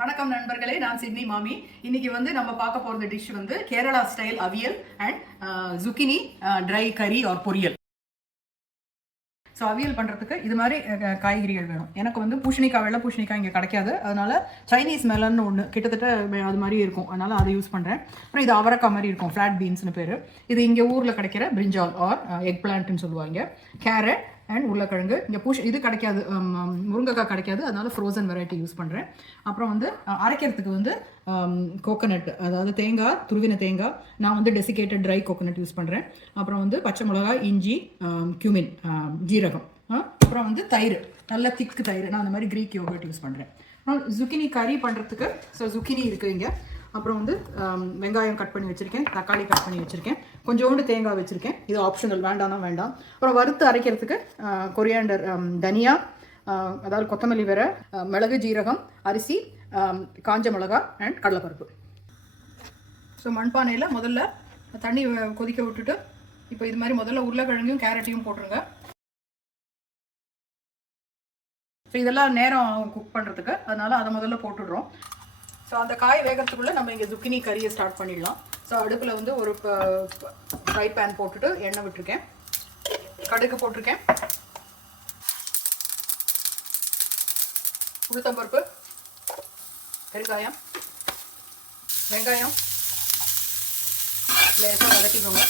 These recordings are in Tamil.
வணக்கம் நண்பர்களே நான் சிட்னி மாமி. இன்னைக்கு வந்து நம்ம பார்க்க போகிற டிஷ் வந்து Kerala style avial and zucchini dry curry or poriyal. So avial பண்ணுறதுக்கு இது மாதிரி காய்கறிகள் வேணும். எனக்கு வந்து பூஷணிக்காய் வெள்ளை பூஷணிக்காய் இங்கே கிடைக்காது. அதனால சைனீஸ் மெலன்னு ஒன்று கிட்டத்தட்ட அது மாதிரி இருக்கும். அதனால அதை யூஸ் பண்ணுறேன் அப்புறம் இது அவரைக்காய் மாதிரி இருக்கும். ஃப்ளாட் பீன்ஸ்னு பேர். இது இங்கே ஊரில் கிடைக்கிற பிரிஞ்சால் ஆர் எக் பிளான்ட்னு சொல்லுவாங்க. கேரட் அண்ட் உருளைக்கிழங்கு. இங்கே பூஷ் இது கிடைக்காது. முருங்கைக்காய் கிடைக்காது. அதனால் ஃப்ரோசன் வெரைட்டி யூஸ் பண்ணுறேன் அப்புறம் வந்து அரைக்கிறதுக்கு வந்து கோகனட் அதாவது தேங்காய் துருவின தேங்காய். நான் வந்து டெசிகேட்டட் ட்ரை கோகனட் யூஸ் பண்ணுறேன் அப்புறம் வந்து பச்சை மிளகாய் இஞ்சி கியூமின் ஜீரகம். அப்புறம் வந்து தயிர். நல்ல திக்கு தயிர். நான் அந்த மாதிரி க்ரீக் யோகர்ட் யூஸ் பண்ணுறேன் அப்புறம் ஜுக்கினி கறி பண்ணுறதுக்கு ஸோ ஜுக்கினி இருக்குது இங்கே. அப்புறம் வந்து வெங்காயம் கட் பண்ணி வச்சுருக்கேன் தக்காளி கட் பண்ணி வச்சுருக்கேன் கொஞ்சோண்டு தேங்காய் வச்சுருக்கேன். இது ஆப்ஷனல் வேண்டாம்னா வேண்டாம். அப்புறம் வறுத்து அரைக்கிறதுக்கு கொரியாண்டர் தனியா அதாவது கொத்தமல்லி வேற மிளகு ஜீரகம் அரிசி காஞ்ச மிளகா அண்ட் கடலைப்பருப்பு. ஸோ மண்பானையில் முதல்ல தண்ணி வ- கொதிக்க விட்டுட்டு இப்போ இது மாதிரி முதல்ல உருளைக்கிழங்கையும் கேரட்டையும் போட்டுருங்க. ஸோ இதெல்லாம் நேரம் குக் பண்ணுறதுக்கு அதனால் அதை முதல்ல போட்டுடுறோம். ஸோ அந்த காய் வேகத்துக்குள்ளே நம்ம இங்கே ஜுக்கினி கறியை ஸ்டார்ட் பண்ணிடலாம். ஸோ அடுப்பில் வந்து ஒரு ஃப்ரை பேன் போட்டுட்டு எண்ணெய் விட்டுருக்கேன். கடுகு போட்டிருக்கேன். உளுத்தம்பருப்பு பெருங்காயம் வெங்காயம். லேசாக வதக்கிக்கோங்க.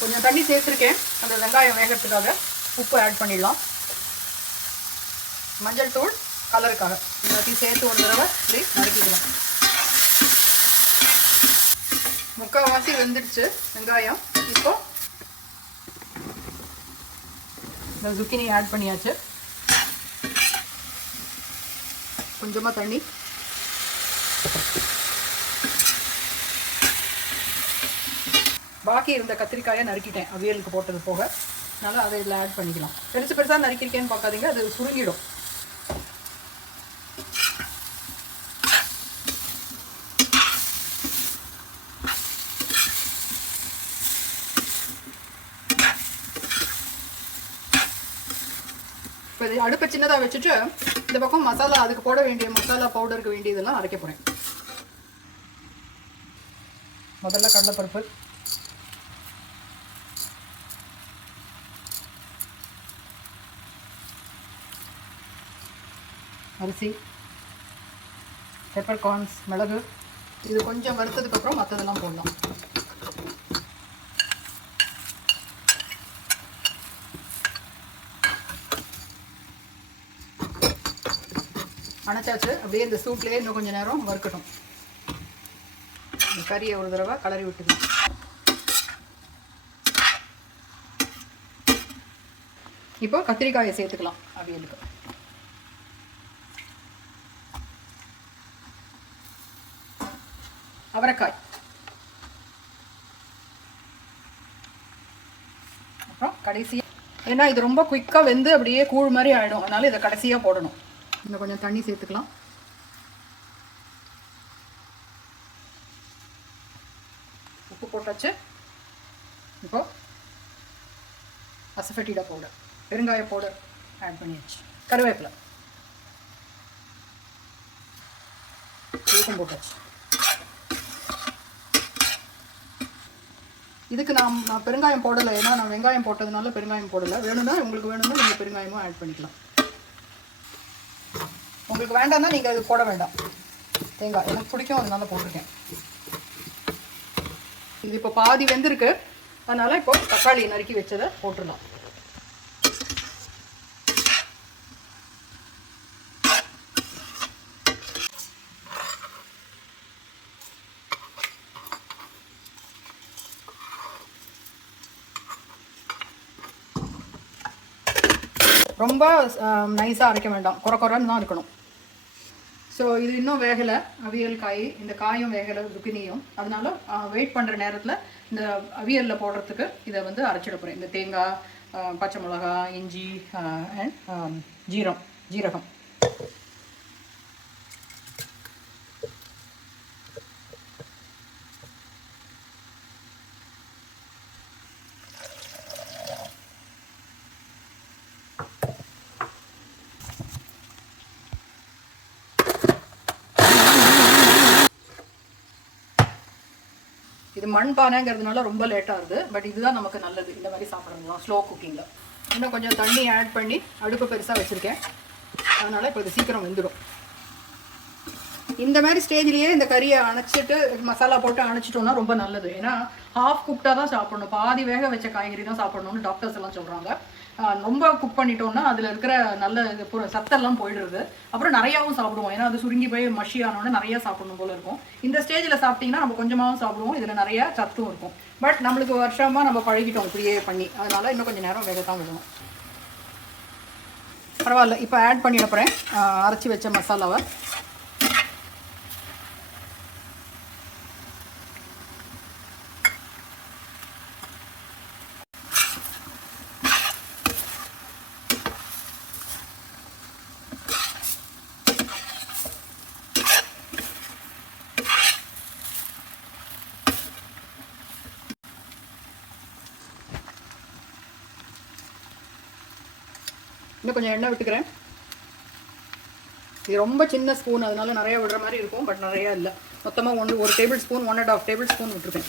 கொஞ்சம் தண்ணி சேர்த்துருக்கேன். அந்த வெங்காயம் வேகிறதுக்காக உப்பு ஆட் பண்ணிடலாம். மஞ்சள் தூள் கலருக்காக. எல்லாத்தையும் சேர்த்து ஒரு தடவை இப்படி நறுக்கிக்கலாம். முக்கால்வாசி வெந்துடுச்சு வெங்காயம். இப்போ இந்த zucchini ஆட் பண்ணியாச்சு. கொஞ்சமாக தண்ணி பாக்கி இருந்த கத்திரிக்காயை நறுக்கிட்டேன். அவியலுக்கு போட்டது போக. அதனால் அதை இதில் ஆட் பண்ணிக்கலாம். பெருசு பெருசாக நறுக்கிருக்கேன்னு பார்க்காதீங்க. அது சுருங்கிடும். இப்போ இது அடுப்பை சின்னதாக வச்சுட்டு இந்த பக்கம் மசாலா அதுக்கு போட வேண்டிய மசாலா பவுடருக்கு வேண்டியதெல்லாம் அரைக்க போகிறேன் முதல்ல கடலைப்பருப்பு. அரிசி பெப்பர் கார்ன்ஸ் மிளகு. இது கொஞ்சம் வறுத்ததுக்கப்புறம் மற்றதெல்லாம் போடலாம். அணைச்சாச்சு. அப்படியே இந்த சூட்லேயே இன்னும் கொஞ்சம் நேரம் வறுக்கட்டும். கறியை ஒரு தடவை கலரி விட்டுக்கலாம் இப்போ கத்திரிக்காயை சேர்த்துக்கலாம் அவியலுக்கு. அவரைக்காய். அப்புறம் கடைசியாக ஏன்னா இது ரொம்ப குயிக்காக வெந்து அப்படியே கூழ் மாதிரி ஆகிடும் அதனால இதை கடைசியாக போடணும். இன்னும் கொஞ்சம் தண்ணி சேர்த்துக்கலாம். உப்பு போட்டாச்சு. இப்போ அசஃபெட்டிடா பவுடர் பெருங்காய பவுடர் ஆட் பண்ணியாச்சு. கருவேப்பிலை. போட்டாச்சு. இதுக்கு நான் நான் பெருங்காயம் போடலை. ஏன்னா நான் வெங்காயம் போட்டதுனால பெருங்காயம் போடலை. வேணும்னா உங்களுக்கு வேணும்னா நீங்கள் பெருங்காயமும் ஆட் பண்ணிக்கலாம். உங்களுக்கு வேண்டாம்னா நீங்கள் அது போட வேண்டாம். தேங்காய். எனக்கு பிடிக்கும் அதனால போட்டிருக்கேன். இது இப்போ பாதி வெந்திருக்கு. அதனால் இப்போ தக்காளி நறுக்கி வச்சதை போட்டுடலாம். ரொம்ப நைஸாக அரைக்க வேண்டாம். குறை குறைன்னு தான் இருக்கணும் ஸோ இது இன்னும் வேகலை. அவியல் காய் இந்த காயும் வேகலை ருக்கினியும். அதனால வெயிட் பண்ணுற நேரத்தில் இந்த அவியலில் போடுறதுக்கு இதை வந்து அரைச்சிட போகிறேன் இந்த தேங்காய் பச்சை மிளகா இஞ்சி அண்ட் ஜீரம் ஜீரகம். மண் பானைங்கிறதுனால ரொம்ப லேட்டாகுது பட் இதுதான் நமக்கு நல்லது. இந்த மாதிரி சாப்பிடணும் ஸ்லோ குக்கிங்கில் இன்னும் கொஞ்சம் தண்ணி ஆட் பண்ணி அடுப்பு பெருசாக வச்சுருக்கேன். அதனால் இப்போ இது சீக்கிரம் வெந்துடும். இந்த மாதிரி ஸ்டேஜ்லேயே இந்த கறியை அணைச்சிட்டு மசாலா போட்டு அணைச்சிட்டோம்னா ரொம்ப நல்லது. ஏன்னா ஹாஃப் குக்டாக தான் சாப்பிடணும். பாதி வேக வச்ச காய்கறி தான் சாப்பிடணும்னு டாக்டர்ஸ் எல்லாம் சொல்கிறாங்க ரொம்ப குக் பண்ணிட்டோம்னா அதில் இருக்கிற நல்ல இது புற- சத்தெல்லாம் போயிடுறது. அப்புறம் நிறையாவும் சாப்பிடுவோம். ஏன்னா அது சுருங்கி போய் மஷி ஆனோடனே நிறையா சாப்பிடணும் போல இருக்கும். இந்த ஸ்டேஜில் சாப்பிட்டீங்கன்னா நம்ம கொஞ்சமாகவும் சாப்பிடுவோம். இதில் நிறைய சத்தும் இருக்கும். பட் நம்மளுக்கு வருஷமாக நம்ம பழகிட்டோம். இப்படியே பண்ணி. அதனால் இன்னும் கொஞ்சம் நேரம் வேக தான் விடுவோம் பரவாயில்ல. இப்போ ஆட் பண்ணி அப்புறம் அரைச்சி வச்ச மசாலாவை. இன்னும் கொஞ்சம் எண்ணெய் விட்டுக்கிறேன். இது ரொம்ப சின்ன ஸ்பூன் அதனால நிறைய விடுற மாதிரி இருக்கும் பட் நிறைய இல்லை. மொத்தமாக ஒன்று ஒரு table spoon one and half table spoon விட்டுருக்கேன்.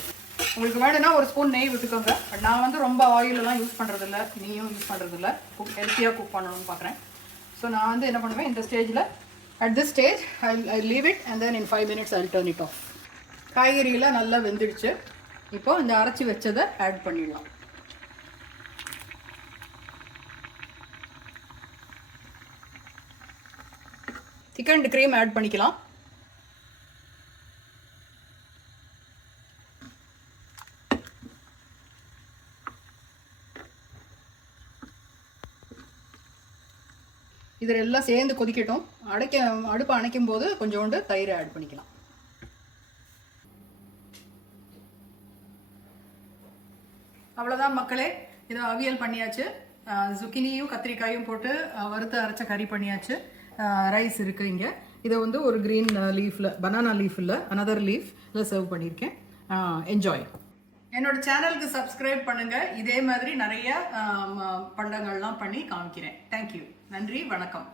உங்களுக்கு வேணும்னா ஒரு ஸ்பூன் நெய் விட்டுக்கோங்க. பட் நான் வந்து ரொம்ப ஆயிலெலாம் யூஸ் பண்ணுறதில்ல நெய்யும் யூஸ் பண்ணுறதில்ல குக் ஹெல்த்தியாக குக் பண்ணணும்னு பார்க்குறேன் ஸோ நான் வந்து என்ன பண்ணுவேன் இந்த ஸ்டேஜில் at this stage I I leave it and then in five minutes I turn it off காய்கறியெல்லாம் நல்லா வெந்துடுச்சு. இப்போ இந்த அரைச்சி வச்சதை ஆட் பண்ணிடலாம். திக்கண்ட் க்ரீம் ஆட் பண்ணிக்கலாம். இதில் எல்லாம் சேர்ந்து கொதிக்கட்டும். அடைக்க அடுப்பை அணைக்கும் போது கொஞ்சோண்டு தயிரை ஆட் பண்ணிக்கலாம். அவ்வளோதான் மக்களே. இதை அவியல் பண்ணியாச்சு. zucchiniயும் கத்திரிக்காயும் போட்டு வறுத்து அரைச்ச கறி பண்ணியாச்சு. ரைஸ் இருக்குது இங்கே. இதை வந்து ஒரு க்ரீன் லீஃபில் பனானா லீஃபில் அனதர் லீஃப்ல சர்வ் பண்ணியிருக்கேன் என்ஜாய் என்னோட சேனலுக்கு சப்ஸ்கிரைப் பண்ணுங்கள் இதே மாதிரி நிறைய பண்டங்கள்லாம் பண்ணி காமிக்கிறேன். தேங்க்யூ நன்றி வணக்கம்.